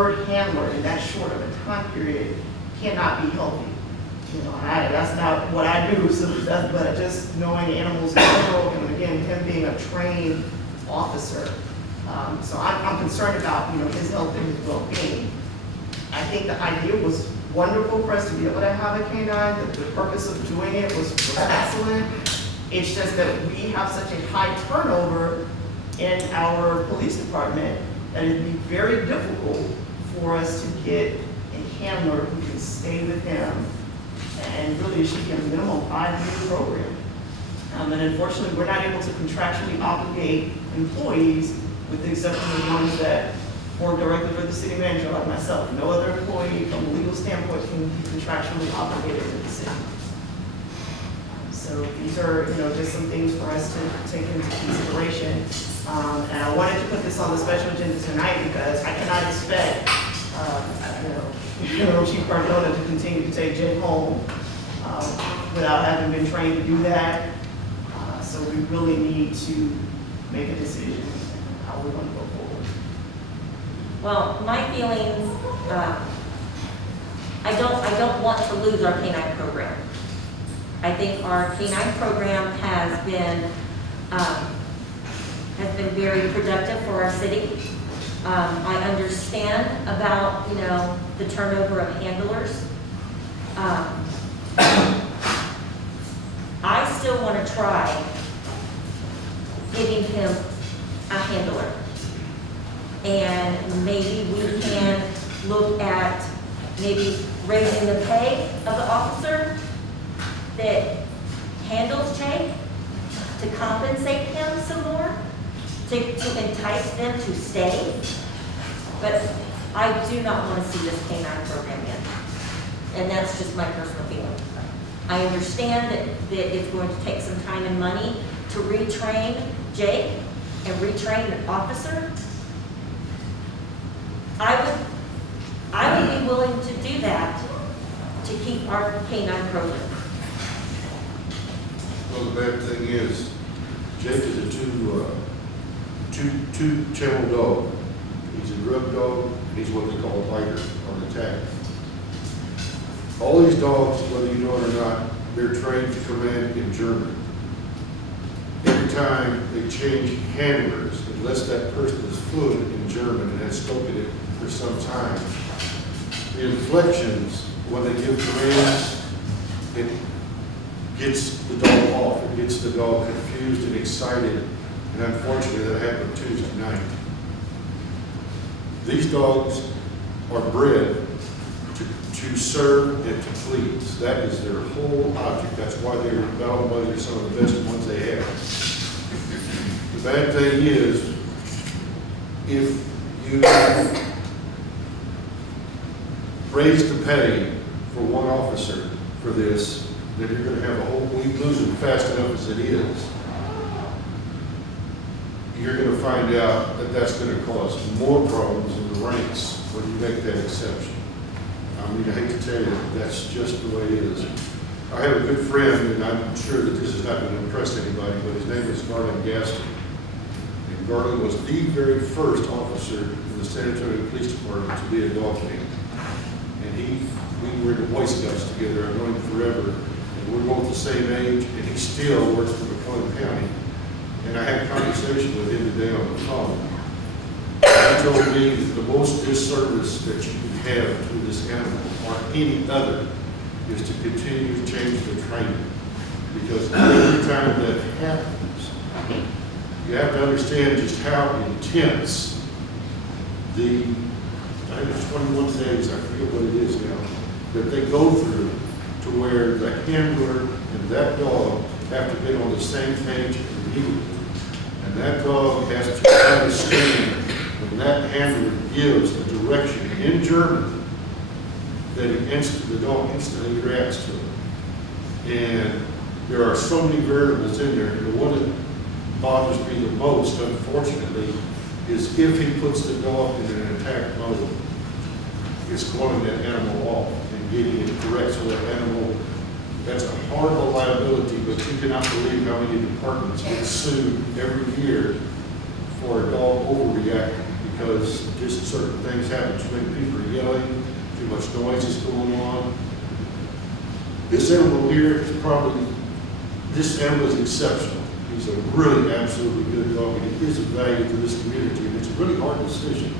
third handler in that short of a time period cannot be healthy. You know, that's not what I do, so but just knowing animals in general, and again, him being a trained officer. So I'm concerned about, you know, his health and his well-being. I think the idea was wonderful for us to be able to have a canine. The purpose of doing it was excellent. It's just that we have such a high turnover in our police department that it'd be very difficult for us to get a handler who can stay with him, and really it should be a minimum 5-year program. And unfortunately, we're not able to contractually obligate employees, with the exception of the ones that work directly for the city manager like myself. No other employee from a legal standpoint can be contractually obligated to the city. So these are, you know, just some things for us to take into consideration. And I wanted to put this on the special agenda tonight because I cannot expect, Chief Cardona to continue to take Jake home without having been trained to do that. So we really need to make a decision how we're going to go forward. Well, my feelings, I don't want to lose our canine program. I think our canine program has been very productive for our city. I understand about, you know, the turnover of handlers. I still want to try giving him a handler. And maybe we can look at maybe raising the pay of the officer that handles Jake to compensate him some more, to entice them to stay. But I do not want to see this canine program end. And that's just my personal feeling. I understand that it's going to take some time and money to retrain Jake and retrain an officer. I would be willing to do that to keep our canine program. Well, the bad thing is, Jake is a two-channel dog. He's a drug dog, and he's what they call a biter or an attacker. All these dogs, whether you know it or not, they're trained to command in German. Every time they change handlers, unless that person is fluent in German and has spoken it for some time, the inflections, when they give commands, it gets the dog off. It gets the dog confused and excited. And unfortunately, that happened Tuesday night. These dogs are bred to serve and to please. That is their whole object. That's why they're battle buddies are some of the best ones they have. The bad thing is, if you raise the pay for one officer for this, then you're going to have a whole, we lose them fast enough as it is. You're going to find out that that's going to cause more problems in the ranks when you make that exception. I mean, I hate to tell you, that's just the way it is. I have a good friend, and I'm sure that this is not going to impress anybody, but his name is Garland Gaston. And Garland was the very first officer in the San Antonio Police Department to be a dog man. And we were in the Boy Scouts together. I've known him forever. And we're both the same age, and he still works for McClellan County. And I had a conversation with him today on the phone. He told me that the most disservice that you can have to this animal or any other is to continue to change the training. Because every time that happens, you have to understand just how intense the, I think it's 21 days, I forget what it is now, that they go through to where the handler and that dog have to get on the same page immediately. And that dog has to understand when that handler gives a direction in German that the dog instantly reacts to it. And there are so many variables in there. And the one that bothers me the most, unfortunately, is if he puts the dog in an attack mode, it's calling that animal off and getting it correct so that animal, that's a horrible liability, but you cannot believe how many departments get sued every year for a dog overreacting because just certain things happen, too many people are yelling, too much noise is going on. This animal here is probably, this animal is exceptional. He's a really absolutely good dog, and he is of value to this community, and it's a really hard decision.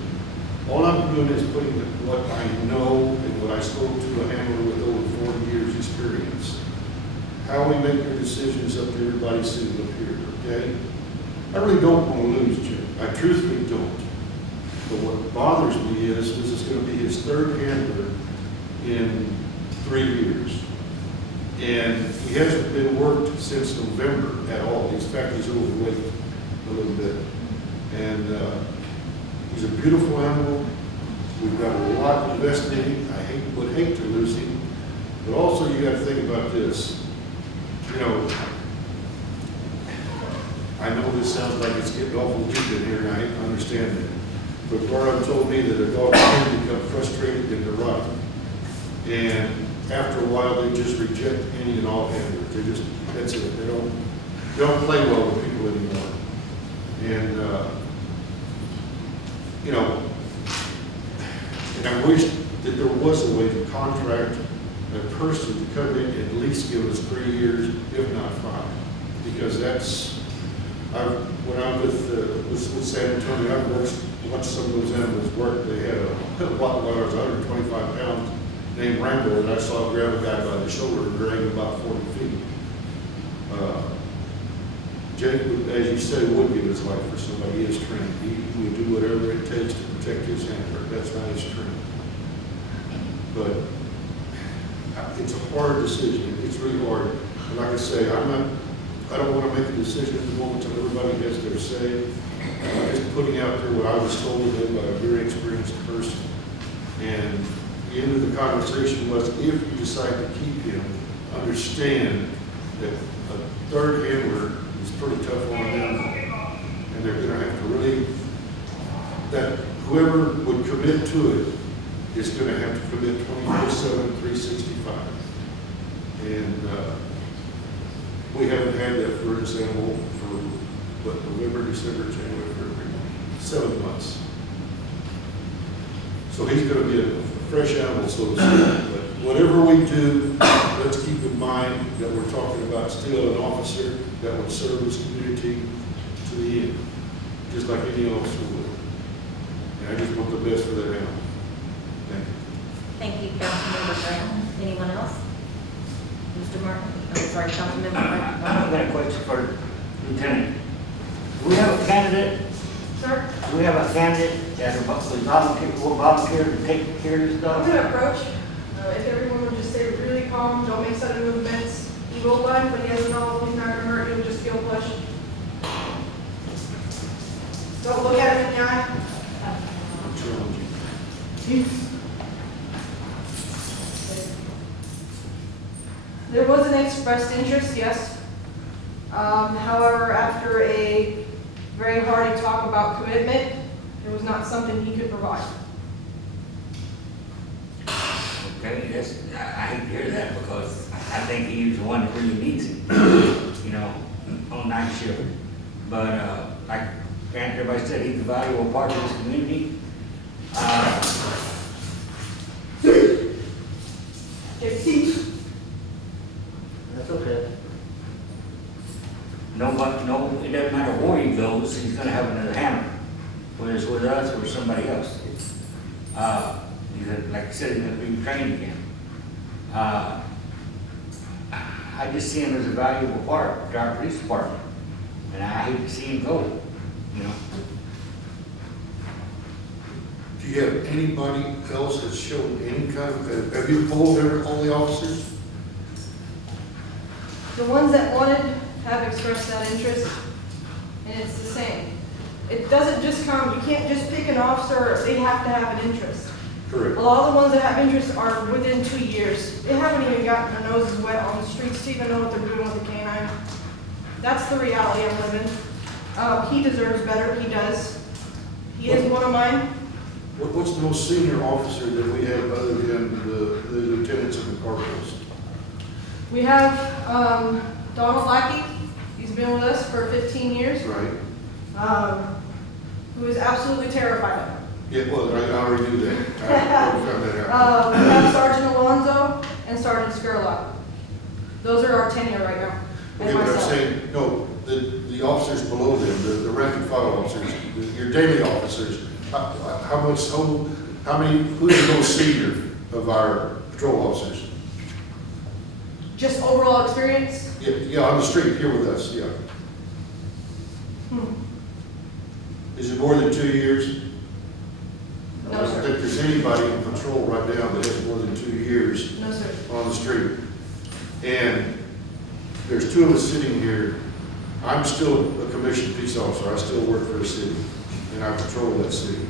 All I'm doing is putting what I know and what I spoke to a handler with over 40 years experience. How we make our decisions up to everybody sitting up here, okay? I really don't want to lose Jim. I truthfully don't. But what bothers me is this is going to be his third handler in 3 years. And he hasn't been worked since November at all. In fact, he's overweight a little bit. And he's a beautiful animal. We've got a lot invested in him. I would hate to lose him. But also you got to think about this. You know, I know this sounds like it's getting awful deep in here, and I understand it. But Laura told me that a dog can become frustrated and neurotic. And after a while, they just reject any and all handlers. They just, that's it. They don't play well with people anymore. And, you know, and I wish that there was a way to contract a person to come in and at least give us 3 years, if not 5. Because that's, when I'm with San Antonio, I've watched some of those animals work. They had a lot when I was 125 pounds named Rambo, and I saw grab a guy by the shoulder and drag him about 40 feet. Jake, as you said, would give his life for somebody. He is trained. He would do whatever it takes to protect his handler. That's not his training. But it's a hard decision. It's really hard. And like I say, I don't want to make a decision at the moment until everybody has their say. I'm just putting out there what I was told to do by a very experienced person. And the end of the conversation was, if you decide to keep him, understand that a third handler is pretty tough on them. And they're going to have to really, that whoever would commit to it is going to have to commit 24/7, 365. And we haven't had that for this animal for, November, December, January, February, 7 months. So he's going to be a fresh animal, so to speak. But whatever we do, let's keep in mind that we're talking about still an officer that would serve this community to the end, just like any officer would. And I just want the best for that animal. Thank you. Thank you, Councilmember Brown. Anyone else? Mr. Martin? I'm sorry, Councilmember Martin. I've got a question for Lieutenant. Do we have a candidate? Sir? Do we have a candidate that will volunteer to take care of this I'm dog? gonna approach, if everyone would just stay really calm, don't make sudden movements. He will bite, but he has no, he's not gonna hurt, he'll just feel push. Don't look at him in the eye. What's wrong with you? There was an expressed interest, yes. However, after a very hearty talk about commitment, it was not something he could provide. Okay, I hate to hear that because I think he's the one that really needs it, you know, on night shift. But like everybody said, he's a valuable part of this community. That's okay. No, it doesn't matter where he goes, he's gonna have another hammer, whether it's with us or somebody else. Like I said, he's gonna be trained again. I just see him as a valuable part to our police department, and I hate to see him go, you know. Do you have anybody else that's shown any kind of, have you polled all the officers? The ones that wanted have expressed that interest, and it's the same. It doesn't just come, you can't just pick an officer, they have to have an interest. Correct. A lot of the ones that have interest are within 2 years. They haven't even gotten their noses wet on the streets to even know what they're doing with the canine. That's the reality I'm living. He deserves better, he does. He is one of mine. What's the most senior officer that we have other than the lieutenants and the corporals? We have Donald Lackey, he's been with us for 15 years. Right. who is absolutely terrified of him. Yeah, well, I already knew that. I already found that out. We have Sergeant Alonzo and Sergeant Scarlett. Those are our tenure right now. And Okay, but I'm myself. saying, no, the officers below them, the rank and file officers, your daily officers, how many, who's the most senior of our patrol officers? Just overall experience? Yeah, on the street, here with us, yeah. Hmm. Is it more than 2 years? I No, don't sir. think there's anybody in patrol right now that has more than 2 years No, sir. on the street. And there's two of us sitting here. I'm still a commissioned peace officer. I still work for the city, and I patrol that city.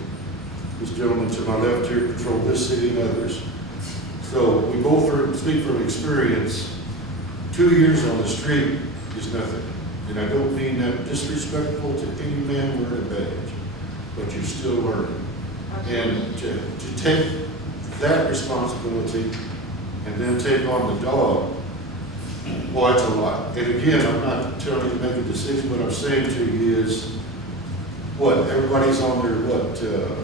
This gentleman to my left here patrolled this city and others. So we both speak from experience. 2 years on the street is nothing. And I don't mean that disrespectful to any man wearing a badge, but you're still learning. And to take that responsibility and then take on the dog, boy, it's a lot. And again, I'm not telling you to make a decision. What I'm saying to you is, what, everybody's on their,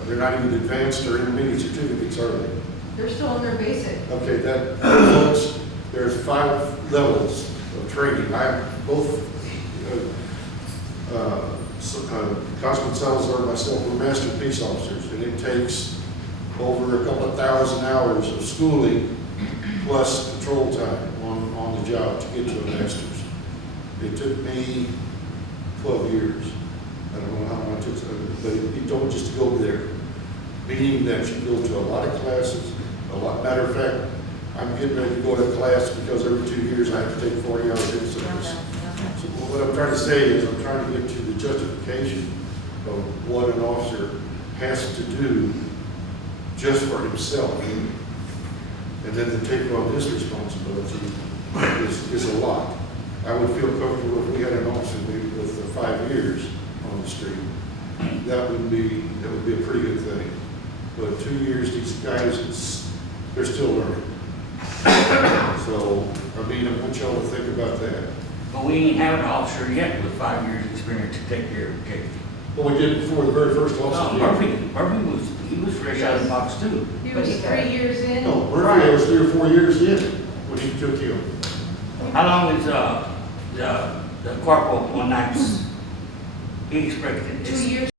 they're not even advanced or intermediate certificates, are they? They're still on their basic. Okay, that, folks, there's 5 levels of training. Constable Salazar and myself, we're master peace officers, and it takes over a couple of thousand hours of schooling plus patrol time on the job to get to a master's. It took me 12 years. I don't know how long it took, but you don't just go there. Meaning that you go to a lot of classes, matter of fact, I'm getting ready to go to a class because every 2 years I have to take 40 hours in service. So what I'm trying to say is I'm trying to get to the justification of what an officer has to do just for himself. And then to take on this responsibility is a lot. I would feel comfortable if we had an officer maybe with 5 years on the street. That would be a pretty good thing. But 2 years, these guys, they're still learning. So, I mean, I want y'all to think about that. But we ain't have an officer yet with 5 years' experience to take care of Jake. Well, we did before the very first No, officer. Murphy was fresh out of the box too. He But was he 3 years in. No, Murphy was 3 or 4 years in when he took him. How long is, the corporal on nights? He expected. 2 years